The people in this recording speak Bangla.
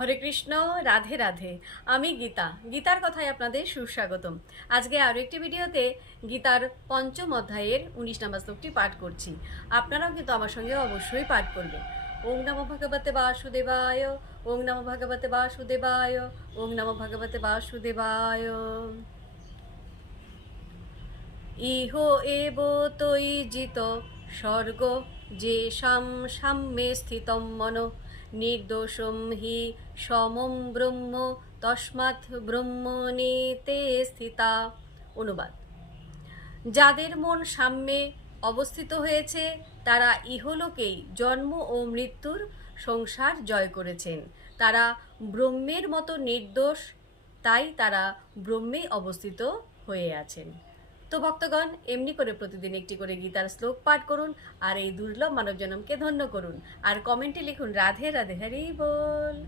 হরে কৃষ্ণ, রাধে রাধে। আমি গীতা, গীতার কথায় আপনাদের সুস্বাগতম। আজকে আরও একটি ভিডিওতে গীতার পঞ্চম অধ্যায়ের 19 নম্বর শ্লোকটি পাঠ করছি। আপনারাও কিন্তু আমার সঙ্গে অবশ্যই পাঠ করবেন। ওং নমো ভগবতে বাসুদেবায়, ওং নমো ভগবতে বাসুদেবায়, ওং নমো ভগবতে বাসুদেবায়। ইহ এব তৈ জিত স্বর্গ যে সাম্যে স্থিতম মন নির্দোষম হি সমম ব্রহ্ম তস্মাৎ ব্রহ্মণেতে স্থিতা। অনুবাদ: যাদের মন সাম্যে অবস্থিত হয়েছে তারা ইহলোকেই জন্ম ও মৃত্যুর সংসার জয় করেছেন। তারা ব্রহ্মের মতো নির্দোষ, তাই তারা ব্রহ্মেই অবস্থিত হয়ে আছেন। তো ভক্তগণ, এমনি করে প্রতিদিন একটি করে গীতার শ্লোক পাঠ করুন আর এই দুর্লভ মানব জন্মকে ধন্য করুন। আর কমেন্টে লিখুন রাধে রাধে, হরি বল।